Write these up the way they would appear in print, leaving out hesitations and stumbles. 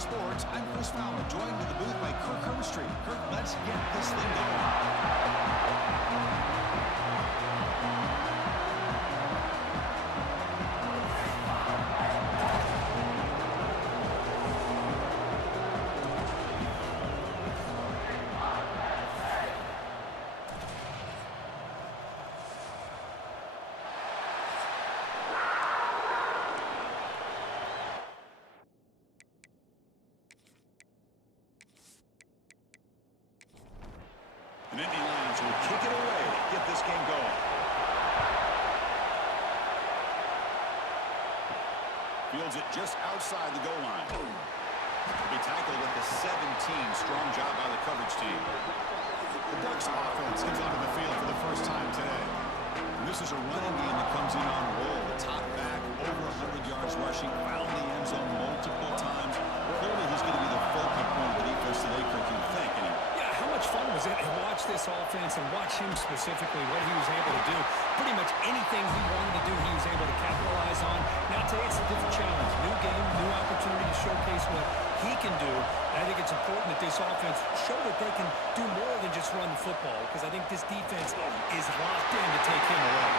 Sports. I'm Chris Fowler, joined in the booth by Kirk Herbstreit. Kirk, let's get this thing going. And Indy Lions will kick it away to get this game going. Fields it just outside the goal line. Be tackled at the 17. Strong job by the coverage team. The Ducks offense gets onto the field for the first time today. And this is a running game that comes in on a roll. The top back, over 100 yards rushing, found the end zone multiple times. Clearly he's going to be the focal point of the defense today, Kirk, you think. And how much fun was it to watch this offense and watch him specifically, what he was able to do. Pretty much anything he wanted to do, he was able to capitalize on. Now today it's a different challenge. New game, new opportunity to showcase what he can do. And I think it's important that this offense show that they can do more than just run the football, because I think this defense is locked in to take him away.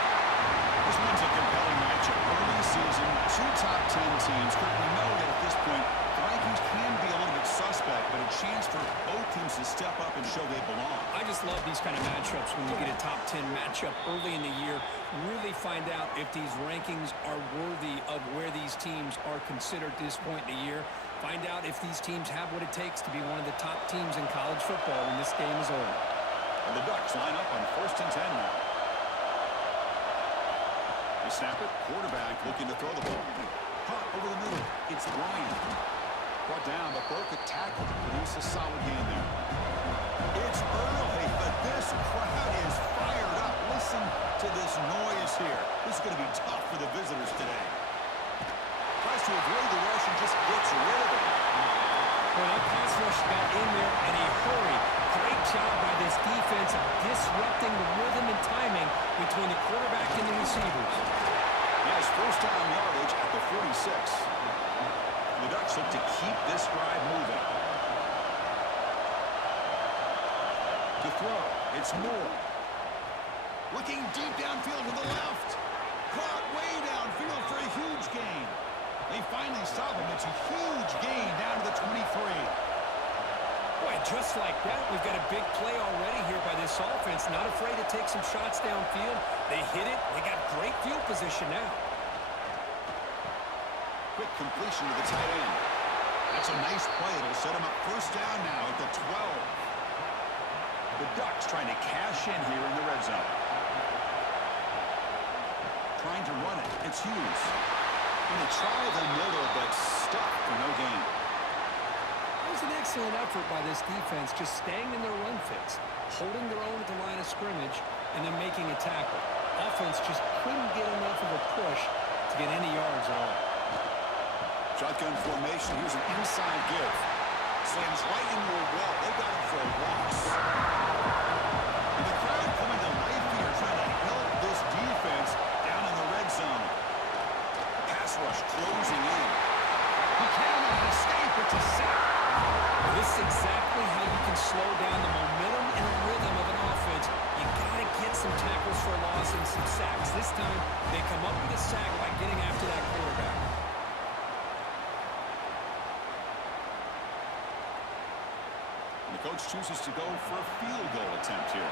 This one's a compelling matchup. Early season, two top 10 teams. Kirk, we know that at this point, the Vikings can be a little bit suspect, but a chance for both teams to step up and show they belong. I just love these kind of matchups when you get a top 10 matchup early in the year. Really find out if these rankings are worthy of where these teams are considered at this point in the year. Find out if these teams have what it takes to be one of the top teams in college football when this game is over. And the Ducks line up on 1st and 10 now. They snap it. Quarterback looking to throw the ball. Caught over the middle. It's Bryant. Brought down, but broke a tackle to produce a solid gain there. It's early, but this crowd is fired up. Listen to this noise here. This is going to be tough for the visitors today. Tries to avoid the rush and just gets rid of it. Well, that pass rush got in there in a hurry. Great job by this defense of disrupting the rhythm and timing between the quarterback and the receivers. He has first down yardage at the 46. The Ducks look to keep this drive moving. To throw, it's Moore. Looking deep downfield to the left. Caught way downfield for a huge gain. They finally stop him. It's a huge gain down to the 23. Boy, just like that, we've got a big play already here by this offense. Not afraid to take some shots downfield. They hit it. They got great field position now. Quick completion to the tight end. That's a nice play. It'll set him up first down now at the 12. The Ducks trying to cash in here in the red zone. Trying to run it. It's Hughes. Going to try the middle, but stuck for no gain. It was an excellent effort by this defense, just staying in their run fits, holding their own at the line of scrimmage, and then making a tackle. Offense just couldn't get enough of a push to get any yards at all. Shotgun formation. Here's an inside give. Slams right into a wall. They got him for a loss. And the crowd coming to life here, trying to help this defense down in the red zone. Pass rush closing in. He cannot escape. It's a sack. This is exactly how you can slow down the momentum and rhythm of an offense. You got to get some tackles for a loss and some sacks. This time, they come up with a sack by getting after that quarterback. And the coach chooses to go for a field goal attempt here.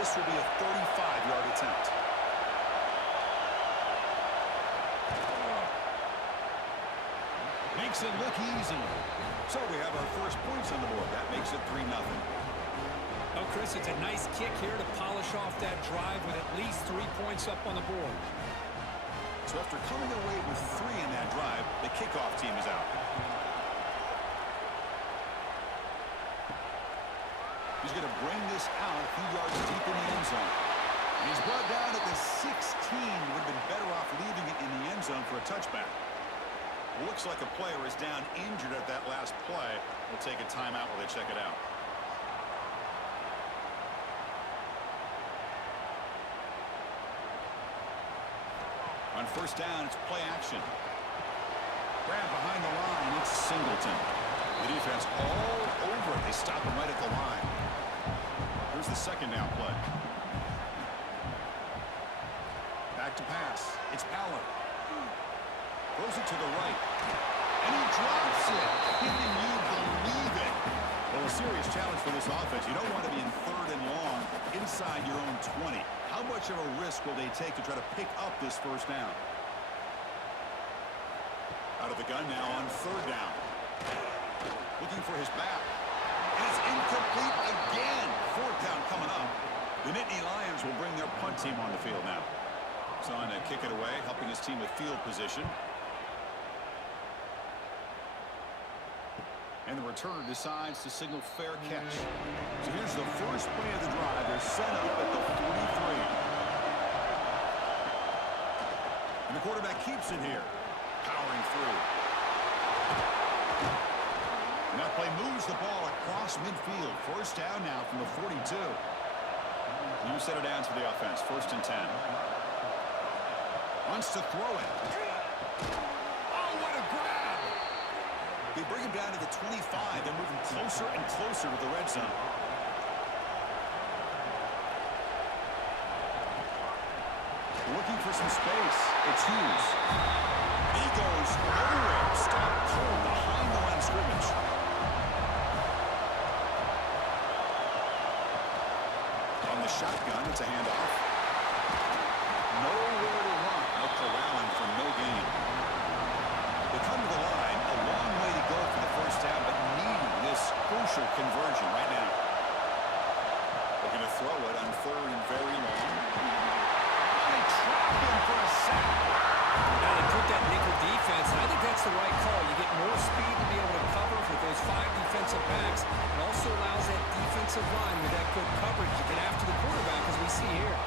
This will be a 35-yard attempt. Makes it look easy. So we have our first points on the board. That makes it 3-0. Oh, Chris, it's a nice kick here to polish off that drive with at least 3 points up on the board. So after coming away with 3 in that drive, the kickoff team is out. He's going to bring this out a few yards deep in the end zone. And he's brought down at the 16. Would have been better off leaving it in the end zone for a touchback. Looks like a player is down injured at that last play. We'll take a timeout while they check it out. On first down, it's play action. Grab behind the line. It's Singleton. The defense all over it. They stop him right at the line. Here's the second down play. Back to pass. It's Allen. Throws it to the right. And he drops it. Can you believe it? Well, a serious challenge for this offense. You don't want to be in third and long inside your own 20. How much of a risk will they take to try to pick up this first down? Out of the gun now on third down. Looking for his back. And it's incomplete again. Fourth down coming up. The Nittany Lions will bring their punt team on the field now. He's on to kick it away, helping his team with field position. And the return decides to signal fair catch. So here's the first play of the drive. They're set up at the 43. And the quarterback keeps it here. Powering through. And that play moves the ball across midfield. First down now from the 42. New set of downs for the offense. First and 10. Wants to throw it. Oh, what a grab! They bring him down to the 25. They're moving closer and closer to the red zone. Looking for some space. It's Hughes. He goes nowhere. Stop cold behind the line of scrimmage. On the shotgun, it's a handoff. Nowhere to run. No corralling for no gain. They come to the line. A long way to go for the first down, but needing this crucial conversion right now. They're going to throw it on third and very long. They trap him for a sack. Now they put that nickel defense, and I think that's the right call. You get more speed to be able to cover with those 5 defensive backs. It also allows that defensive line with that good coverage to get after the quarterback, as we see here.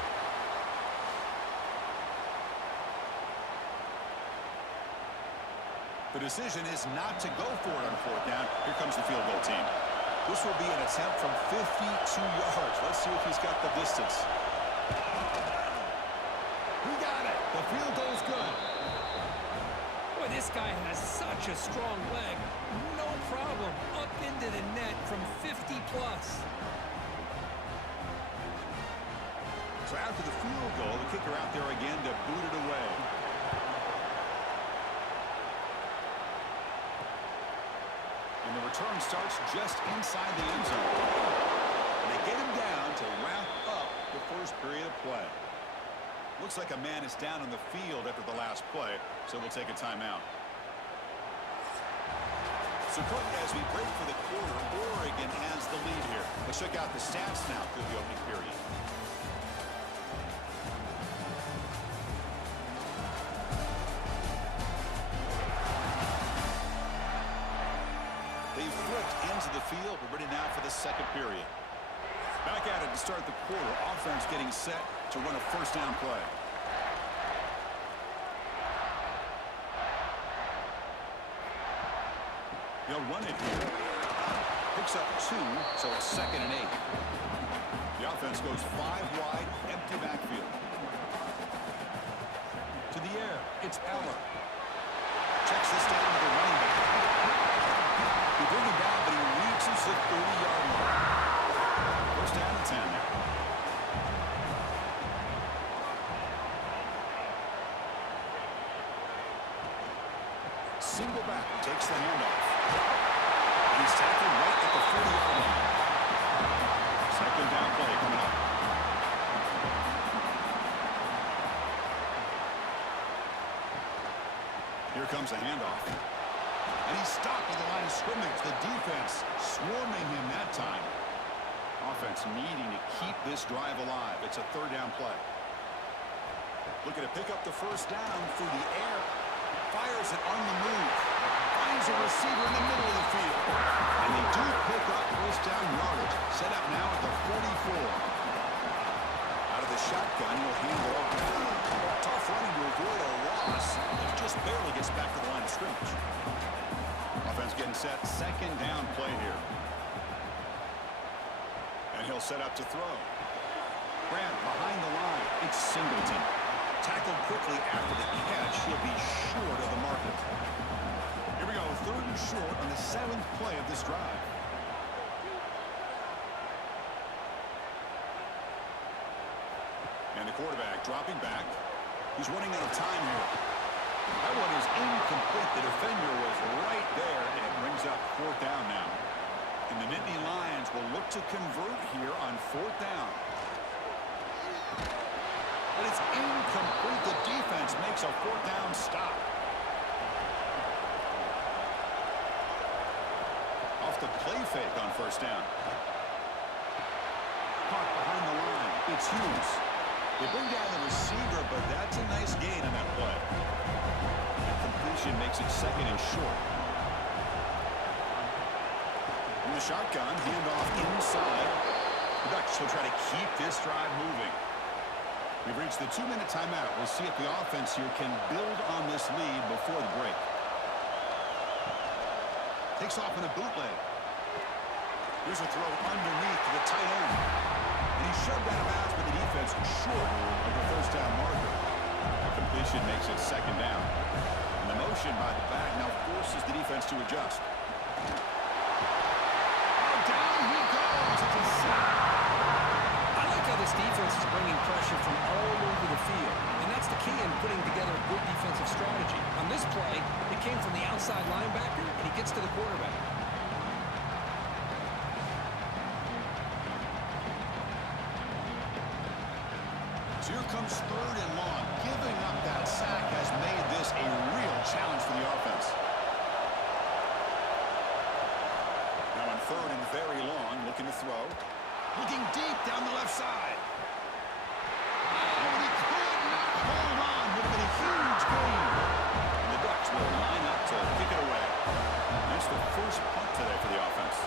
The decision is not to go for it on fourth down. Here comes the field goal team. This will be an attempt from 52 yards. Let's see if he's got the distance. He got it. The field goal's good. Boy, this guy has such a strong leg. No problem. Up into the net from 50 plus. So after the field goal, the kicker out there again to boot it away. And the return starts just inside the end zone. And they get him down to wrap up the first period of play. Looks like a man is down on the field after the last play, so we'll take a timeout. So, Coach, as we break for the quarter, Oregon has the lead here. Let's check out the stats now through the opening period. They've flipped into the field. We're ready now for the second period. Back at it to start the quarter. Offense getting set to run a first down play. He'll run it here. Picks up 2, so it's second and 8. The offense goes 5 wide, empty backfield. To the air, it's Allen. Checks this down to the running back. They bring him down, but he reaches the 30-yard line. First down and 10 now. Single back, takes the handoff. And he's tackled right at the 40-yard line. Second down play coming up. Here comes a handoff. And he's stopped at the line of scrimmage. The defense swarming him that time. Offense needing to keep this drive alive. It's a third down play. Looking to pick up the first down through the air. Fires it on the move. Finds a receiver in the middle of the field. And they do pick up first down yardage. Set up now at the 44. Out of the shotgun, he'll hand it off. Tough running to avoid a loss. He just barely gets back to the line of scrimmage. Offense getting set. Second down play here. And he'll set up to throw. Grant behind the line. It's Singleton. Tackled quickly after the catch. He'll be short of the marker. Here we go. Third and short play of this drive. And the quarterback dropping back. He's running out of time here. That one is incomplete. The defender was right there, and it brings up 4th down now. And the Nittany Lions will look to convert here on 4th down. But it's incomplete. The defense makes a 4th down stop. Off the play fake on 1st down. Caught behind the line. It's Hughes. They bring down the receiver, but that's a nice gain on that play. The completion makes it 2nd and short. In the shotgun, handoff inside. The Ducks will try to keep this drive moving. We've reached the 2-minute timeout. We'll see if the offense here can build on this lead before the break. Takes off in a bootleg. Here's a throw underneath to the tight end. And he's shoved out of bounds with the defense short of the 1st down marker. The completion makes it 2nd down. And the motion by the back now forces the defense to adjust. And down he goes. It's a sack. I like how this defense is bringing pressure from all over the field. And that's the key in putting together a good defensive strategy. On this play, it came from the outside linebacker, and he gets to the quarterback. Here comes 3rd and long. Giving up that sack has made this a real challenge for the offense. Now on 3rd and very long, looking to throw. Looking deep down the left side. Oh, and he could not hold on. Would have been a huge gain. And the Ducks will line up to kick it away. That's the first punt today for the offense.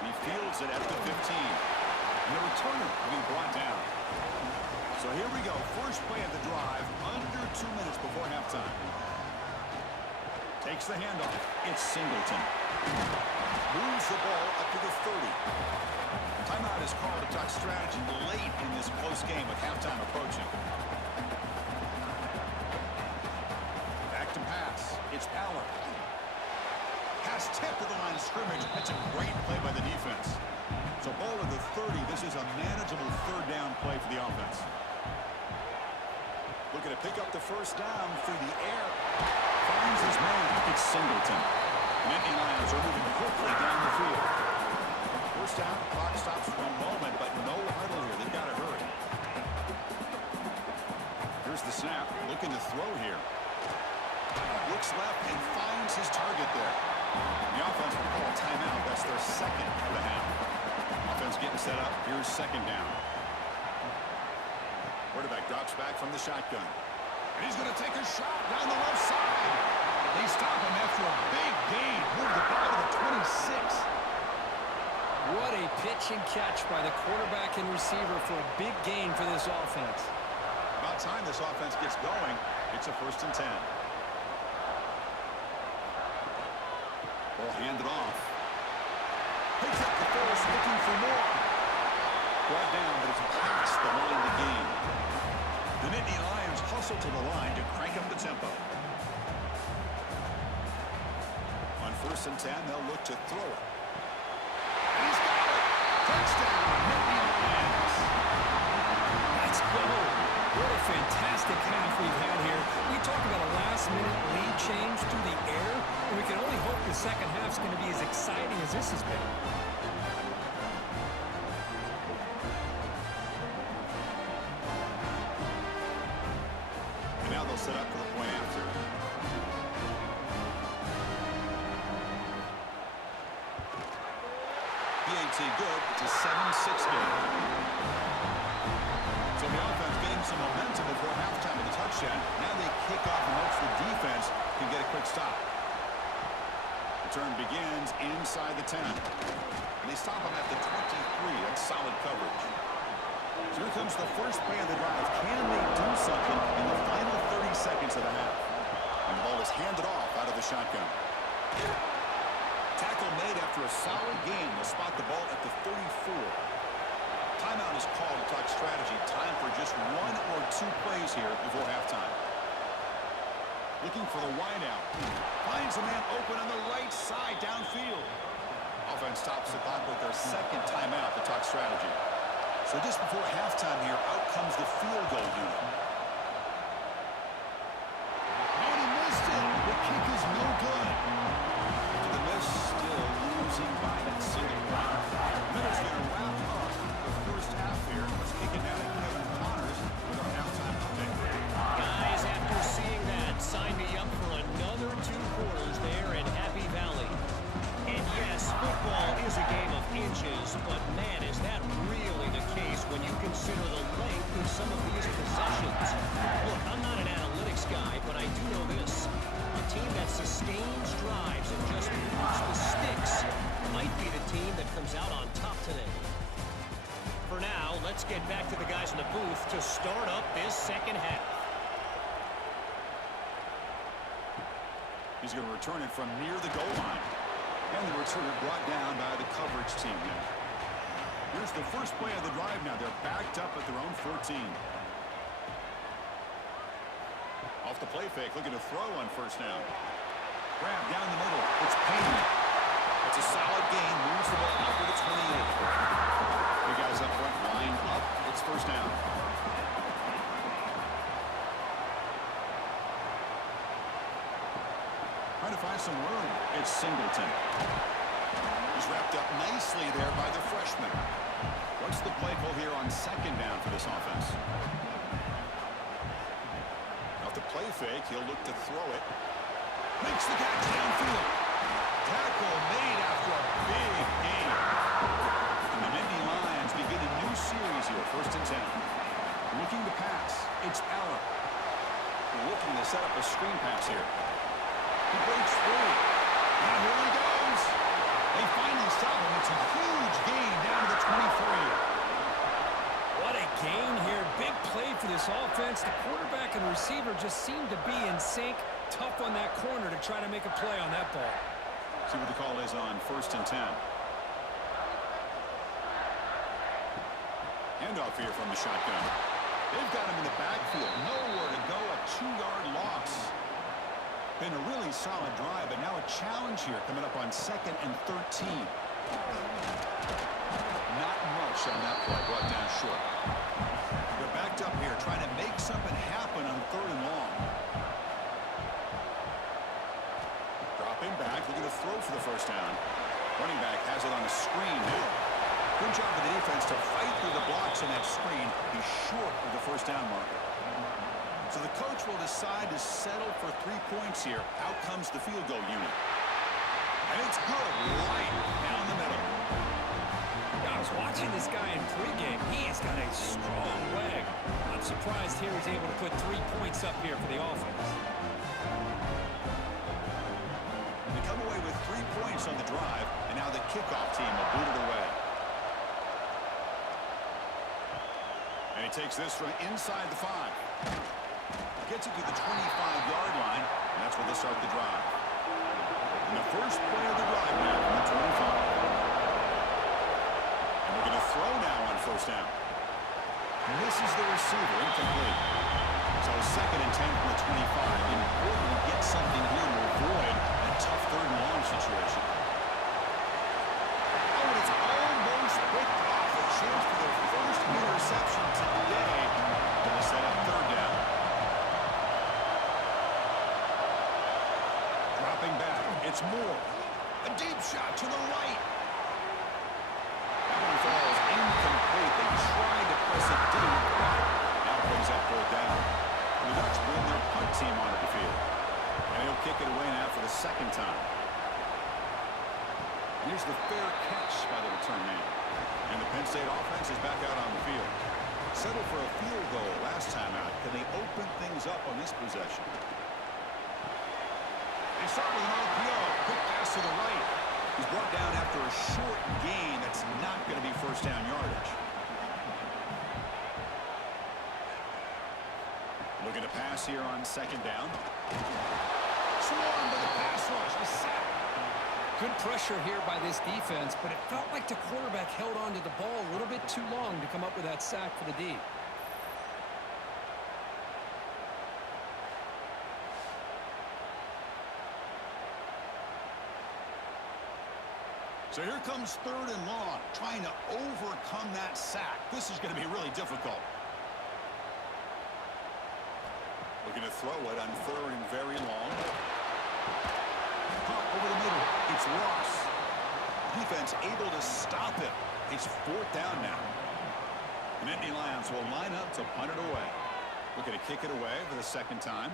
He fields it at the 15. And the returner being brought down. So here we go. First play of the drive. Under 2 minutes before halftime. Takes the handoff. It's Singleton. Moves the ball up to the 30. Timeout is called to Duck strategy late in this close game with halftime approaching. Back to pass. It's Allen. Pass tipped to the line of scrimmage. That's a great play by the defense. So ball at the 30. This is a manageable 3rd down play for the offense. Looking to pick up the 1st down through the air. Finds his man. It's Singleton. The Nittany Lions are moving quickly down the field. 1st down. Clock stops for a moment, but no huddle here. They've got to hurry. Here's the snap. Looking to throw here. Looks left and finds his target there. The offense will call a timeout. That's their 2nd of the half. Offense getting set up. Here's 2nd down. Quarterback drops back from the shotgun. And he's going to take a shot down the left side. They stop him after a big gain. Move the ball to the 26. What a pitch and catch by the quarterback and receiver for a big gain for this offense. About time this offense gets going. It's a 1st and 10. Ball handed off. Picks up the force, looking for more. Brought down, but it's past the line to gain. The Nittany Lions hustle to the line to crank up the tempo. On 1st and 10, they'll look to throw it. And he's got it! Touchdown, Nittany Lions! Let's go! What a fantastic half we've had here. We talked about a last-minute lead change through the air, and we can only hope the second half's going to be as exciting as this has been. And now they'll set up for the point after. PAT good. It's a 7-6 game. So the offense getting some momentum before halftime with a touchdown. Now they kick off and hopes the defense can get a quick stop. Return begins inside the 10. And they stop him at the 23. That's solid coverage. So here comes the first play of the drive. Can they do something in the final 30 seconds of the half? And the ball is handed off out of the shotgun. Tackle made after a solid game. They'll spot the ball at the 34. Timeout is called to talk strategy. Time for just 1 or 2 plays here before halftime. Looking for the wideout. Finds a man open on the right side downfield. Offense stops the clock with their second timeout to talk strategy. So just before halftime here, out comes the field goal unit. And he missed it. The kick is no good. After the miss, still losing by that single point. Minutes going to wrap up the first half here. Let's kick it down to Kevin Connors with our halftime update. Guys, after seeing that, sign me up for another 2 quarters there in Happy Valley. And yes, football is a game of inches, but man, is that really the case when you consider the length of some of these possessions. Look, I'm not an analytics guy, but I do know this. A team that sustains drives and just moves the sticks might be the team that comes out on top today. For now, let's get back to the guys in the booth to start up this second half. He's going to return it from near the goal line. And the returner brought down by the coverage team now. Here's the first play of the drive now. They're backed up at their own 14. Off the play fake, looking to throw on first down. Grab down the middle. It's Penn. It's a solid gain. Moves the ball up to the 28. The guys up front line up. It's first down. Trying to find some room. It's Singleton. He's wrapped up nicely there by the freshman. What's the play call here on second down for this offense? Off the play fake, he'll look to throw it. Makes the catch downfield. Tackle made after a big gain. And the Nittany Lions begin a new series here, 1st and 10. Looking to pass. It's Allen. Looking to set up a screen pass here. He breaks through. And here he goes. They finally stop him. It's a huge gain down to the 23. What a gain here. Big play for this offense. The quarterback and receiver just seem to be in sync. Tough on that corner to try to make a play on that ball. See what the call is on 1st and 10. Handoff here from the shotgun. They've got him in the backfield. Nowhere to go. A 2-yard loss. Been a really solid drive, but now a challenge here coming up on 2nd and 13. Not much on that play, brought down short. They're backed up here trying to make something happen on 3rd and long. Dropping back, looking to throw for the first down. Running back has it on a screen now. Good job of the defense to fight through the blocks on that screen. He's short of the first down marker. So the coach will decide to settle for 3 points here. Out comes the field goal unit. And it's good, right down the middle. I was watching this guy in pregame. He has got a strong leg. I'm surprised here he's able to put 3 points up here for the offense. They come away with 3 points on the drive, and now the kickoff team will boot it away. And he takes this from inside the 5. Gets it to the 25-yard line, and that's where they start the drive. And the first play of the drive now from the 25. And we're going to throw now on first down. Misses the receiver, incomplete. So 2nd and 10 from the 25. Important to get something here to avoid a tough 3rd and long situation. Oh, and it's almost picked off. A chance for their first interception today. Going to set up 3rd down. Dropping back. It's Moore. A deep shot to the right. That one falls incomplete. They tried to press it deep, but now brings that 4th down. The Ducks bring their punt team onto the field. And he'll kick it away now for the 2nd time. And here's the fair catch by the return man. And the Penn State offense is back out on the field. Settled for a field goal last time out. Can they open things up on this possession? They start with an RPO. Quick pass to the right. He's brought down after a short gain. That's not going to be first down yardage. Looking to pass here on 2nd down. Swarmed by the pass rush. A sack. Good pressure here by this defense, but it felt like the quarterback held on to the ball a little bit too long to come up with that sack for the D. So here comes 3rd and long, trying to overcome that sack. This is going to be really difficult. Looking to throw it on 3rd and very long. Caught over the middle. It's Ross. Defense able to stop it. It's 4th down now. The Nittany Lions will line up to punt it away. Looking to kick it away for the 2nd time.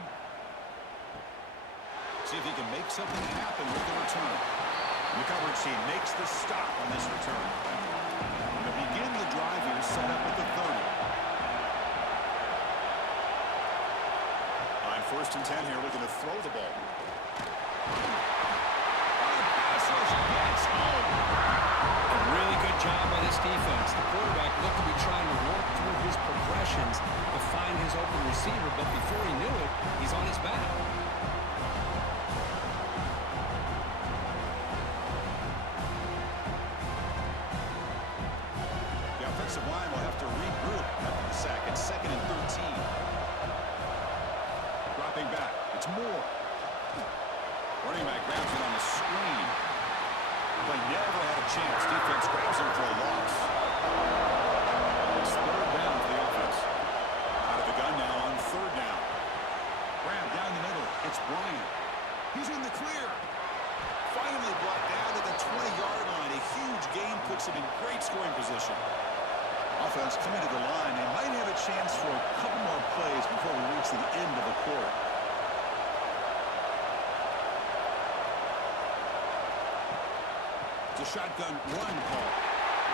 See if he can make something happen with the return. The coverage team makes the stop on this return. To begin the drive here, set up at the 30. On 1st and 10 here, looking to throw the ball. A really good job by this defense. The quarterback looked to be trying to work through his progressions to find his open receiver, but before he knew it, he's on his back. The offensive line will have to regroup after the sack. It's 2nd and 13. Dropping back. It's Moore. Running back grabs it on the screen. But never had a chance. Defense grabs him for a loss. It's 3rd down for the offense. Out of the gun now on 3rd down. Grab down the middle. It's Bryant. He's in the clear. Finally brought down at the 20-yard line. A huge gain puts him in great scoring position. Offense coming to the line. They might have a chance for a couple more plays before we reach the end of the quarter. It's a shotgun run call.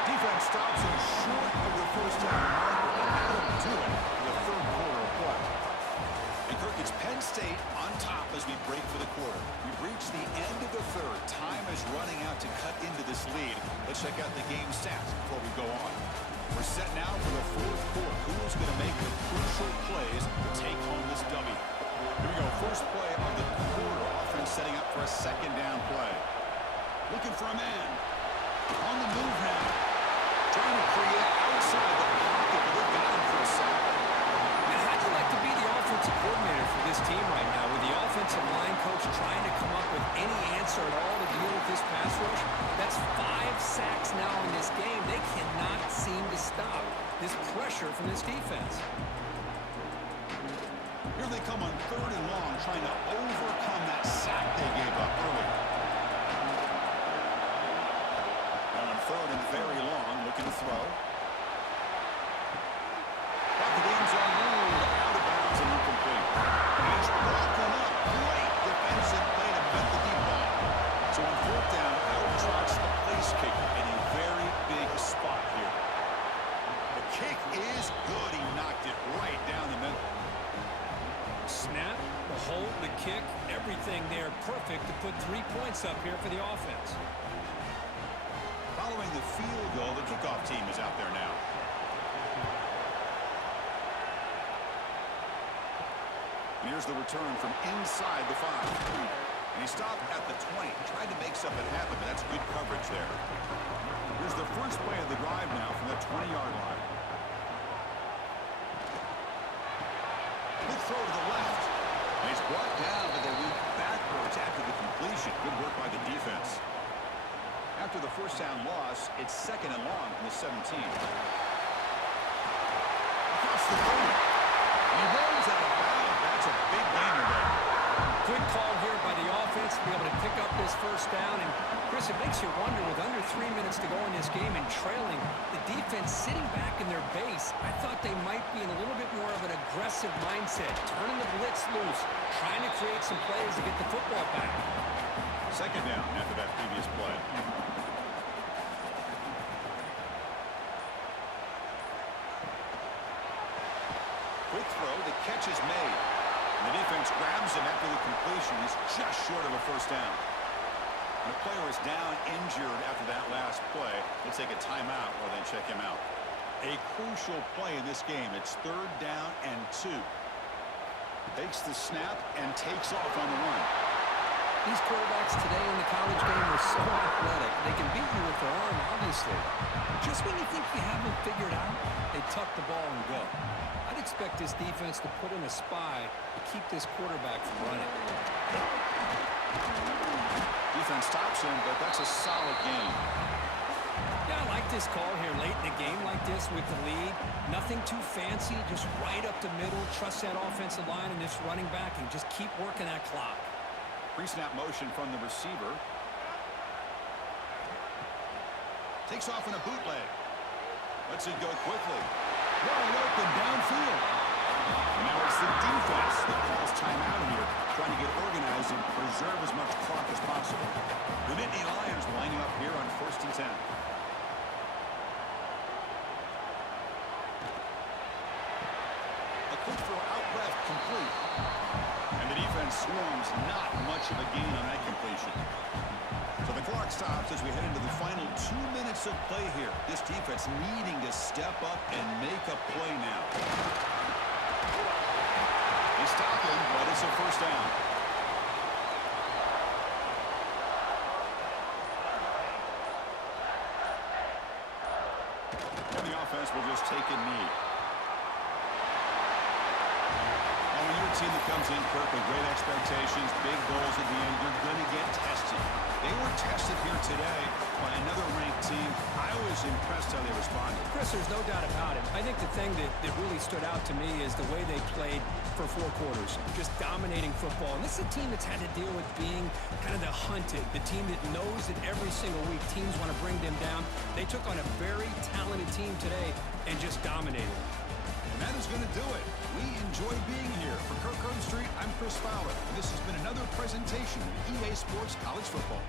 Defense stops him short of the 1st down marker, and that'll do it for the 3rd quarter of play. And Kirk, it's Penn State on top as we break for the quarter. We've reached the end of the 3rd. Time is running out to cut into this lead. Let's check out the game stats before we go on. We're set now for the 4th quarter. Who's going to make the crucial plays to take home this W? Here we go. First play of the quarter. Offense setting up for a 2nd down play. Looking for a man. On the move now. Trying to create outside the pocket, but they've got him for a sack. And how'd you like to be the offensive coordinator for this team right now, with the offensive line coach trying to come up with any answer at all to deal with this pass rush? That's 5 sacks now in this game. They cannot seem to stop this pressure from this defense. Here they come on 3rd and long, trying to overcome that sack they gave up early. Now on 3rd and very long, looking to throw. But the end zone ruled out of bounds and incomplete. He's broken up. Great defensive play to prevent the deep ball. So on 4th down, out trots the place kicker in a very big spot here. The kick is good. He knocked it right down the middle. Snap, the hold, the kick, everything there perfect to put 3 points up here for the offense. Following the field goal, the kickoff team is out there now. And here's the return from inside the 5. And he stopped at the 20. Tried to make something happen, but that's good coverage there. Here's the first play of the drive now from the 20-yard line. Good throw to the left. And he's brought down, but they went backwards after the completion. Good work by the defense. After the 1st down loss, it's 2nd and long from the 17. Across the 30. He rolls out of bounds. That's a big gainer there. Good call here by the offense to be able to pick up this 1st down. And, Chris, it makes you wonder, with under 3 minutes to go in this game and trailing, the defense sitting back in their base, I thought they might be in a little bit more of an aggressive mindset, turning the blitz loose, trying to create some plays to get the football back. 2nd down after that previous play. Quick throw, the catch is made. And the defense grabs him after the completion. He's just short of a 1st down. And the player is down injured after that last play. They'll take a timeout while they check him out. A crucial play in this game. It's 3rd down and 2. Takes the snap and takes off on the run. These quarterbacks today in the college game are so athletic. They can beat you with their arm, obviously. Just when you think you have them figured out, they tuck the ball and go. I'd expect this defense to put in a spy to keep this quarterback from running. Defense stops him, but that's a solid game. Yeah, I like this call here late in the game like this with the lead. Nothing too fancy, just right up the middle. Trust that offensive line and this running back and just keep working that clock. Pre-snap motion from the receiver. Takes off in a bootleg. Lets it go quickly. Wide open downfield. Now it's the defense that calls timeout here, trying to get organized and preserve as much clock as possible. The Nittany Lions lining up here on 1st and 10. A quick throw out left, complete. And the defense swarms, not much of a gain on that completion. So the clock stops as we head into the final 2 minutes of play here. This defense needing to step up and make a play now. They stop him, but it's a first down. And the offense will just take a knee. And when you're a team that comes in, Kirk, with great expectations, big goals at the end, you're going to get tested. They were tested here today by another ranked team. I was impressed how they responded. Chris, there's no doubt about it. I think the thing that really stood out to me is the way they played for 4 quarters, just dominating football. And this is a team that's had to deal with being kind of the hunted, the team that knows that every single week teams want to bring them down. They took on a very talented team today and just dominated. And that is going to do it. We enjoy being here. For Kirk Herbstreit, I'm Chris Fowler. This has been another presentation of EA Sports College Football.